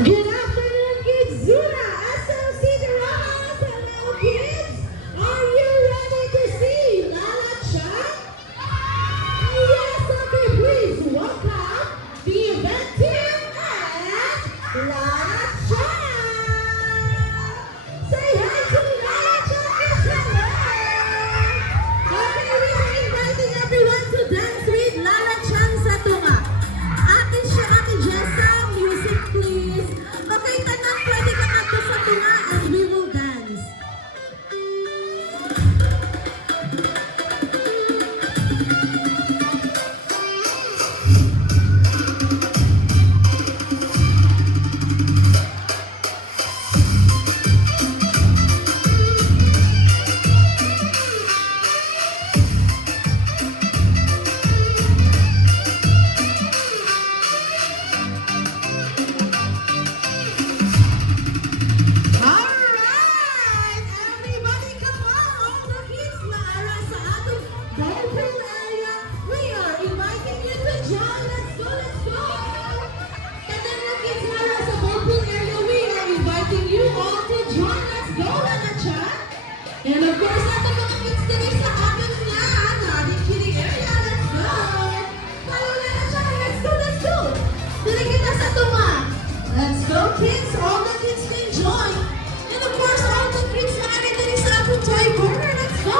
Good afternoon, Kids Zuna, SLC Daramas. Hello, kids. Are you ready to see Lala Chan? Yes, okay, please welcome the event team and Lala Chan. Say hi to Lala Chan. Hello. Okay, we are inviting everyone to dance with Lala Chan sa tunga. Ate Jessa, music please. Okay, tanang pwede ka na sa tunga and we will dance. Alright! Everybody come on! All the kids na ara sa ating Belleville area, we are inviting you to join. Let's go, let's go! Tanang na kids na ara sa Belleville area, we are inviting you all to join. Let's go, Lala Chan! And of course, ating mga kids din sa ating na ating kiddie area. Let's go! Follow Lala Chan, let's go, let's go! Dili kita sa tunga. Let's go, kids! All the kids can join. And of course, all the kids na natin sa ating toy corner. Let's go!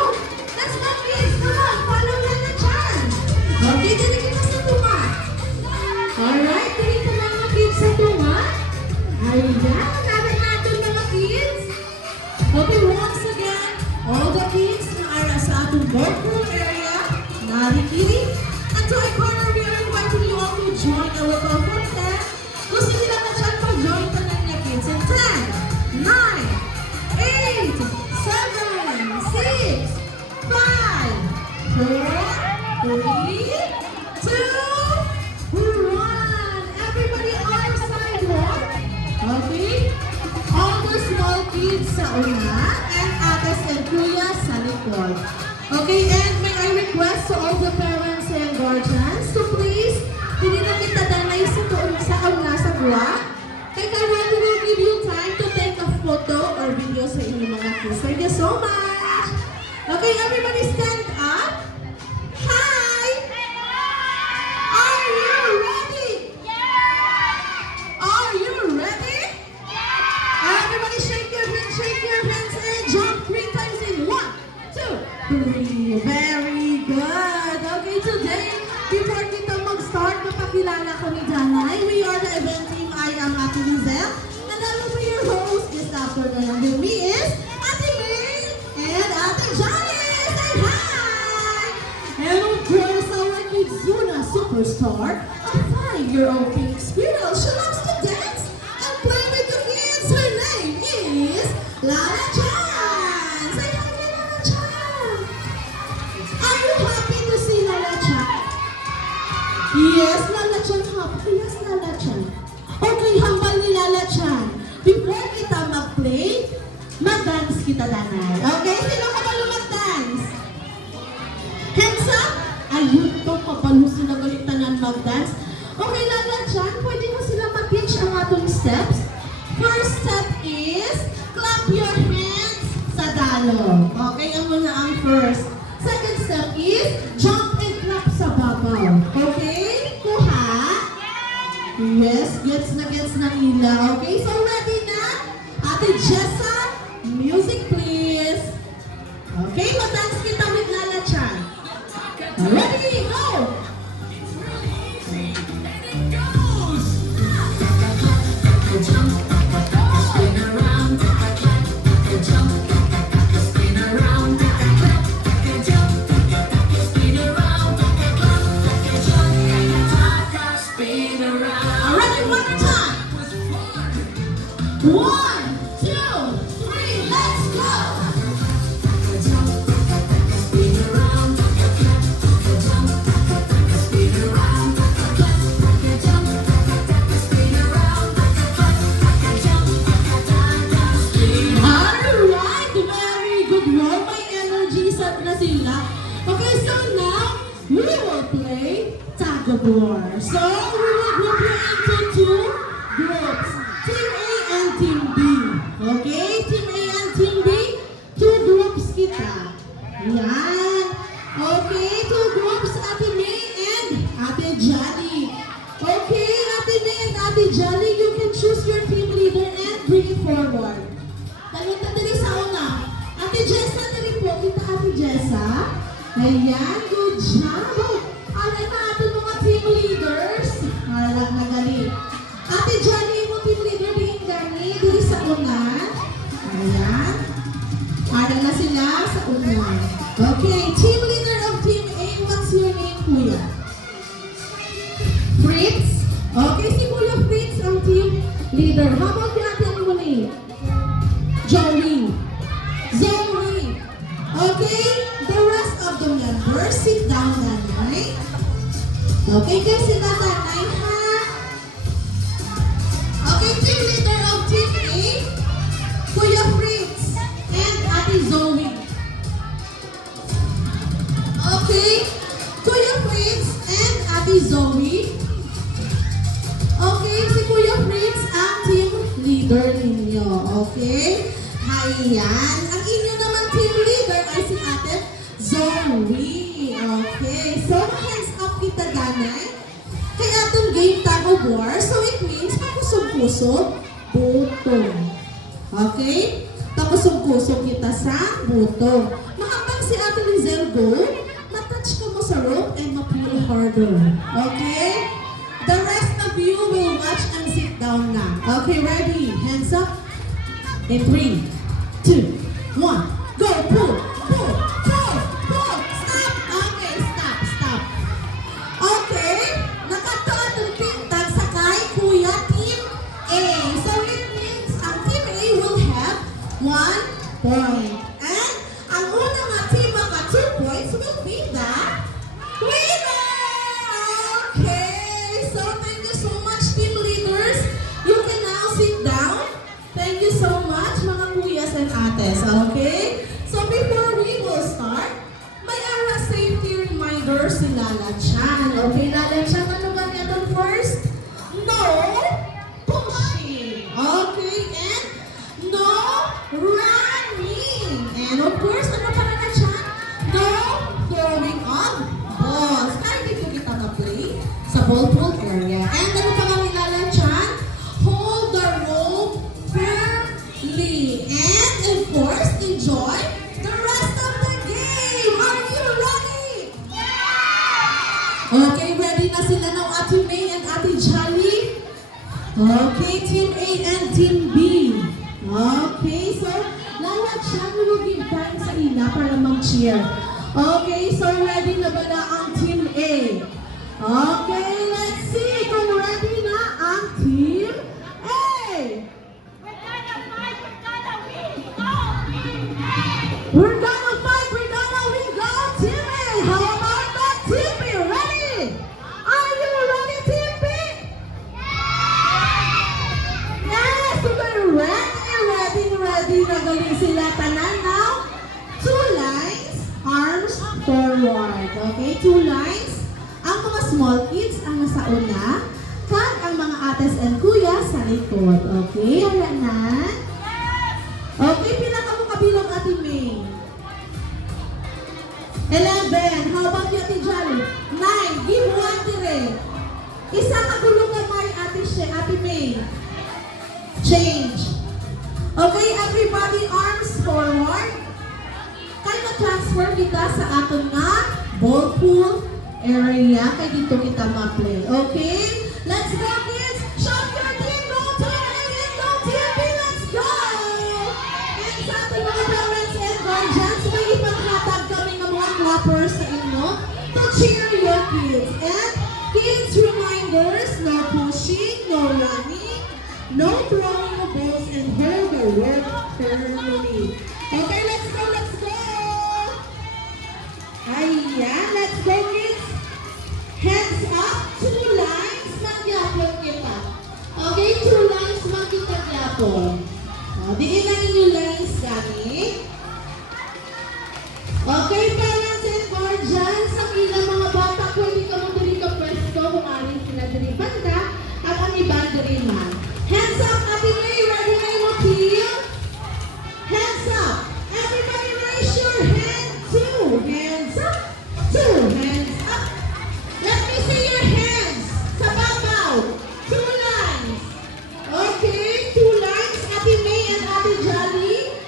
Let's go, kids! Come on! Follow Lala Chan! Okay, dili kita sa tunga. Alright, dili ka mga kids sa tunga. Ayan, natin natin mga kids. Okay, once again, all the kids na ara sa ating vocal area, narikiri, at toy corner, we are inviting you all to join our welcome dance. Gusto nila na dyan mag-join ka na niya kids in 10, 9, 8, 7, 6, 5, 4, 3, 2, 1. Everybody on side one. Okay? All the small kids sa una and ates and kuya sa likod. Okay, and may I request to all the parents and guardians to please, hindi na kita danay sa tuon sa una sa buwan. Kaya kawan, we will give you time to take a photo or video sa inyong mga kids. Thank you so much. Okay, everybody stand up. Hi! Are you ready? Are you ready? Everybody shake your hands and jump 3 times in 1, 2, 3. Very good. Okay, today, before kita mag-start, mapakilala ko ni Danay. We are the event team. I am Ate Lizelle. And I will be your host this afternoon. And with me is Ate May and Ate Janice. Say hi! And of course, our Kids Zuna superstar, a 5-year-old pink squirrel. She loves to dance and play with the kids. Her name is Lala Chan. Say hi to Lala Chan. Are you happy to see Lala Chan? Yes, Lala Chan happy. Yes, Lala Chan. Okay, hambal ni Lala Chan. Before kita mag-play, mag-dance kita Danay. Okay, sino ka ba mag-dance? Hands up! Ayun to, kapalo sila galitanan mag-dance. Okay, Lala Chan, pwede mo sila mag-teach ang atong steps. First step is, clap your hands sa dalo. Okay, ang muna ang first. Second step is, jump and clap sa babaw. Okay? Kuha? Yes, gets na nila. Okay, so ready na? Ate Jessa, music please. Okay, mag-dance kita with Lala Chan. Ready, go! Alright, one more time. 1, 2, 3, let's go! Alright, very good work. May energy set na sila. Okay, so now, we will play tug of war. So, we will group you into 2 groups. kita diri sa una. Ate Jessa, diri po. Kita Ate Jessa. Ayan, good job. Alam na ato mga team leaders. Malag na gali. Ate Johnny mo team leader din gani. Diri sa una. Ayan. Alam na sila sa una. Okay, team leader of Team A. What's your name, Kuya? Fritz? Okay, si Kuya Fritz ang team leader. How about the ate mo name? Joey. Zoe. Okay, the rest of the members, sit down nanay. Okay, guys, sit down nanay, ha? Okay, team leader of Team A, Kuya Fritz and Ate Zoe. Okay, Kuya Fritz and Ate Zoe. Okay, si Kuya Fritz ang team leader ninyo. Okay? Ayan. Ang inyo naman team leader ay si Ate Zoe. Okay. So, hands up kita ganay. Kaya atong game tag of war. So, it means pakusog-kusog, butong. Okay? Pakusog-kusog kita sa butong. Mahabang si Ate Lizelle go, matouch ka mo sa rope and ma-pull harder. Okay? The rest of you will watch and sit down now. Okay, ready? Hands up. In 3, 2, 1. Go, pull, pull, pull, pull. Stop. Okay, stop, stop. Okay, nakatuan ng tintag sa kay Kuya Team A. So it means ang Team A will have 1 point. And ang unang nga team maka 2 points will be the winner! Okay, so thank you so much, team leaders. You can now sit down. Thank you so much, mga kuyas and ates. Okay? So before we will start, may ara safety reminder si Lala Chan. Okay, Lala Chan, ano ba niya first? No pushing. Okay, and no running. And of course, ano pa na Chan? No throwing of balls. Kahit dito kita na-play sa ball pool area. And ano pa kami Lala Chan? Hold the rope firmly. And of course, enjoy the rest of the game. Are you ready? Okay, ready na sila ng Ate May and Ate Jolly? Okay, Team A and Team B. Okay, so Lala Chan will give time sa ina para mag-cheer. Okay, so ready na ba na ang Team A? Okay, let's see kung ready na ang Team A. We're gonna fight, we're gonna win, go Team A! How about that Team B? Ready? Are you ready, Team B? Yes, we're ready, ready na galing sila tanan now. 2 lines, arms forward. Okay, 2 lines. Ang mga small kids ang nasa una, kag ang mga ates and kuya sa likod. Okay, wala na? Okay, pinaka mo kabilang Ate May. 11. How about you, Ate Jolly? 9. Give 1 dire. Isa ka gulong kamay, Ate May. Change. Okay, everybody, arms forward. Kaya transfer kita sa aton nga ball pool area. Kaya dito kita ma-play. Okay? Let's go, kids! Shout your team! Go Team A and go Team B! Let's go! And sa ating mga parents and guardians, may ipaghatag kami ng mga clappers sa inyo to cheer your kids. And kids reminders, no pushing, no running, no throwing of balls, and hold the work firmly. Okay, let's go, let's go! Ayan, let's go, kids! Hands up, 2 lines, magyapon kita. Okay, 2 lines, magkitagyapon. Diin lang yung lines kami. Okay, parents and guardians, ang ilang mga bata, pwede ka mong diri ka pwesto kung aling sila diri banda, at ang ibang diri man. Hands up, Ate May, ready na yung team? Hands up. Everybody raise your hand. 2 hands up. 2 hands up. Let me see your hands. Sa babaw. 2 lines. Okay, 2 lines. Ate May and Ate Jolly.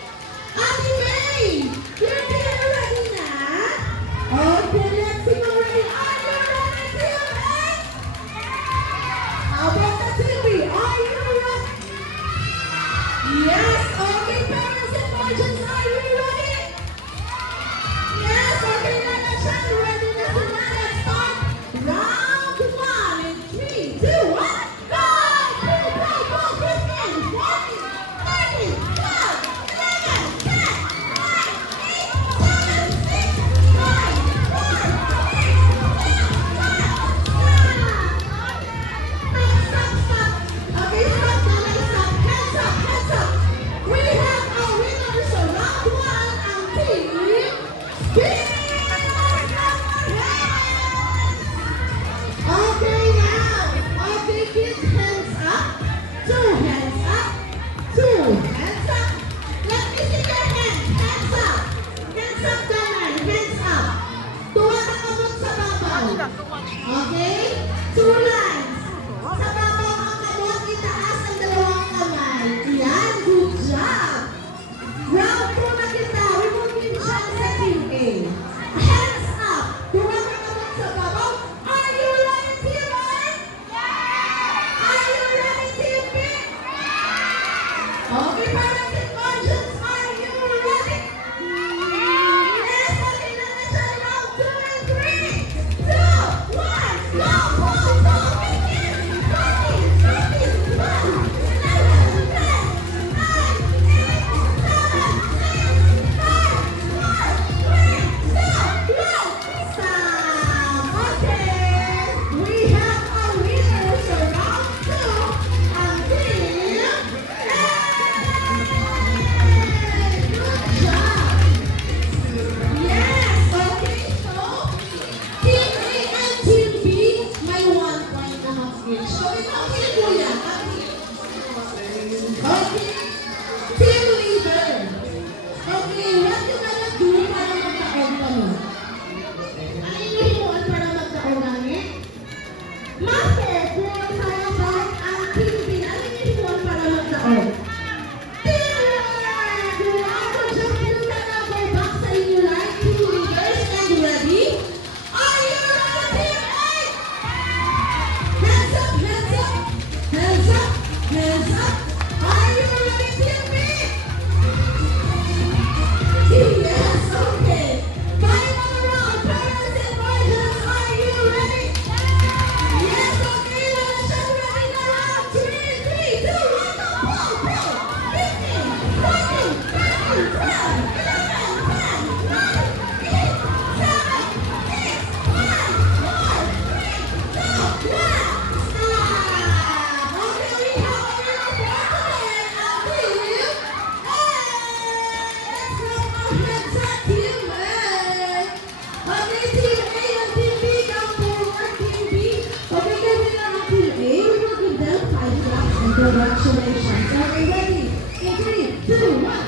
Congratulations. Okay, ready? In 3, 2, 1.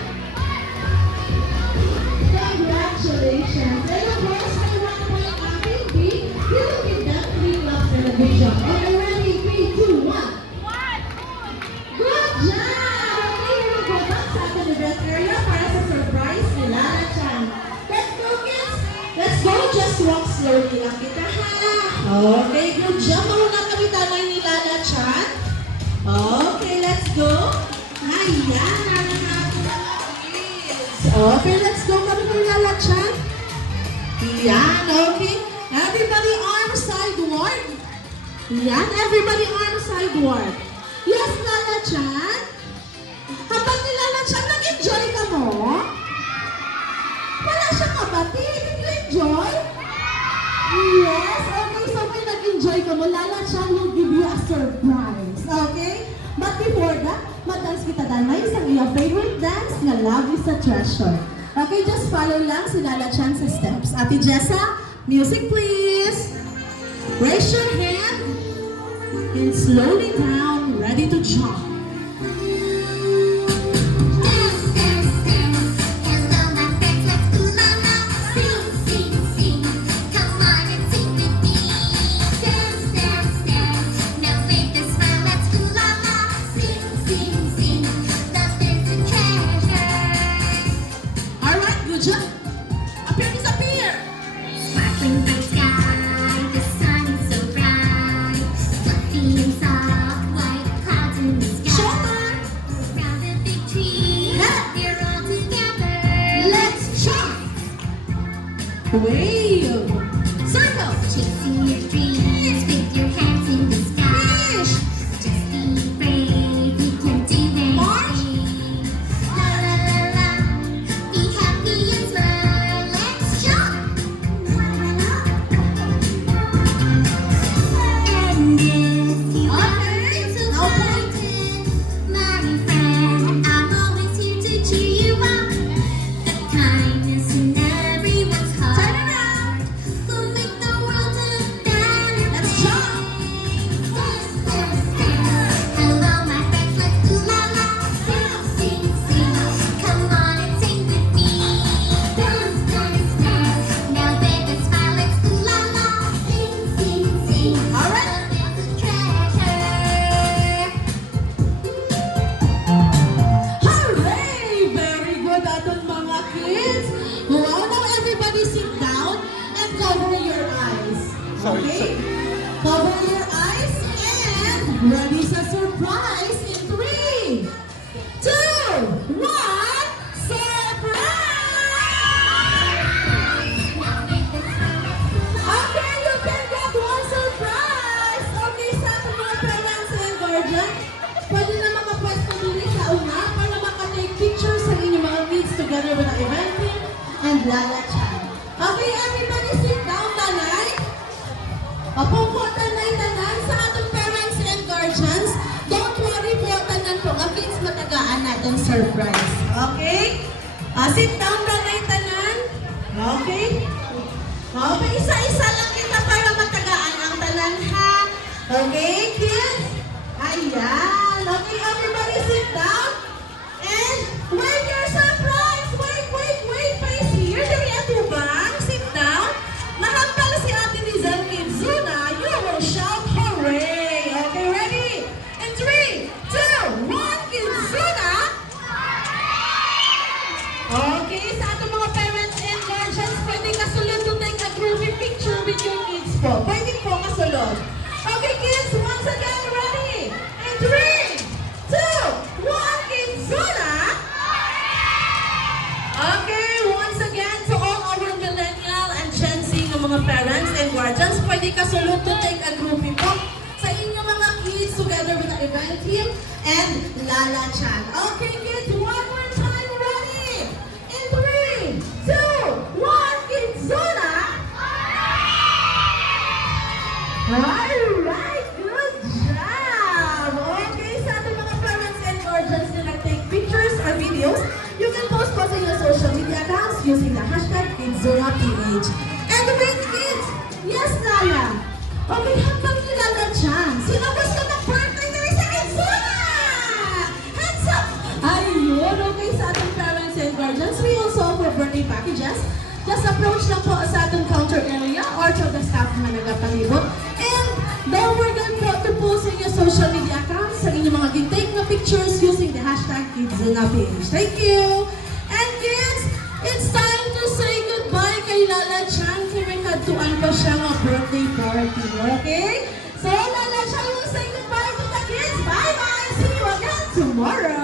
Congratulations. And of course, may 1 point Ate B. You will give them 3 claps and a big jump. Okay, ready? 3, 2, 1. Good job! Okay, here we go back sa ating event area para sa surprise ni Lala Chan. Let's go, kids! Let's go! Just walk slowly lang kita, ha? Okay, good job. Mahuna kami tanay ni Lala Chan. Okay, let's go. Ayan, natin kids. Okay, let's go kami kay Lala Chan. Ayan, okay. Everybody arm sideward. Ayan, everybody arm sideward. Yes, Lala Chan? Habang ni Lala Chan, nag-enjoy ka mo? Wala siyang kapatid. Did you enjoy? Yes. Okay, so may nag-enjoy ka mo, Lala Chan will give you a surprise. Okay? But before that, mag-dance kita danay sa iyong favorite dance na Love is a Treasure. Okay, just follow lang si Lala Chan sa steps. Ate Jessa, music please. Raise your hand and slowly down, ready to jump. Dance, dance, dance. Hello, my friends, let's ooh la la. Sing, sing, sing. Come on and sing with me. Dance, dance, dance. Now with a smile, let's ooh la la. Sing, sing, sing. Love is a treasure. Alright, good job. Appear, disappear. Sparkling blue sky, the sun is so bright. Fluffy and soft, white clouds in the sky. Shoulder. Around a big tree, we're all together. Let's jump. Wave. Circle. Chasing your dreams with your hands in the sky. Fish. Just be brave, you can do March. anything. La la la la, be happy and smile. Let's jump. La la la. And if you Okay, are now disappointed, my friend, I'm always here to cheer you up. The kindness in everyone's heart. Turn around. Will make the world a better Let's place. jump. Dance, dance, dance. Hello, my friends, let's ooh la la. Sing, sing, sing. Come on and sing with me. Dance, dance, dance. Now with a smile, let's ooh la la. Sing, sing, sing. All right. Love is a treasure. Hooray! Very good, aton mga kids. Wow, now everybody sit down and cover your eyes. Okay? Cover your eyes and ready sa surprise in 3, 2, 1, surprise! Okay, you can get one surprise! Okay, sa ating mga parents and guardians, pwede na makapwesto din sa una para makatake pictures sa inyong mga kids together with the event team and Lala Chan. Okay, everybody sit down, Tanay. Opo po, Tanay, sa ating parents and guardians. Don't worry po, tanan po, ang kids matagaan natin surprise. Okay? Sit down, Tanay, tanan. Okay? Okay, isa-isa lang kita para matagaan ang tanan, ha? Okay, kids? Ayan. Okay, everybody sit down. And wait your surprise! Wait, wait, wait. Face here. Dari atubang. Sit down. Mahambal si Ate Lizal Kidzuna. You will shout hooray. Okay, ready? In 3, 2, 1, Kidzuna! Okay, sa ating mga parents and guardians, pwede kasulod to take a groovy picture with your kids po. Pwede po kasulod. Okay, kids, once again, ready? In 3, 2, 1, Kidzuna! Okay, once again, to all our millennial and Gen Z ng mga parents and guardians, pwede kasulod to take a groovy po sa inyong mga kids together with the event team and Lala Chan. Okay, kids, one more time, ready? In 3, 2, 1, Kidzuna! Alright, good job! Okay, sa ating mga parents and guardians na nag-take pictures or videos, you can post po sa inyong social media accounts using the hashtag KidzunaPH. And wait, kids! Yes, Lala! Okay, hanggang ni Lala Chan. Sino gusto ng birthday na rin sa Kidzuna? approach lang po sa atong counter area or to the staff na nagapalibot. And don't forget to post sa inyong social media accounts sa inyong mga take na pictures using the hashtag KidsInaPage. Thank you! And kids, it's time to say goodbye kay Lala Chan kay may katuan pa siya mga birthday party. Okay? So Lala Chan will say goodbye to the kids. Bye-bye! See you again tomorrow!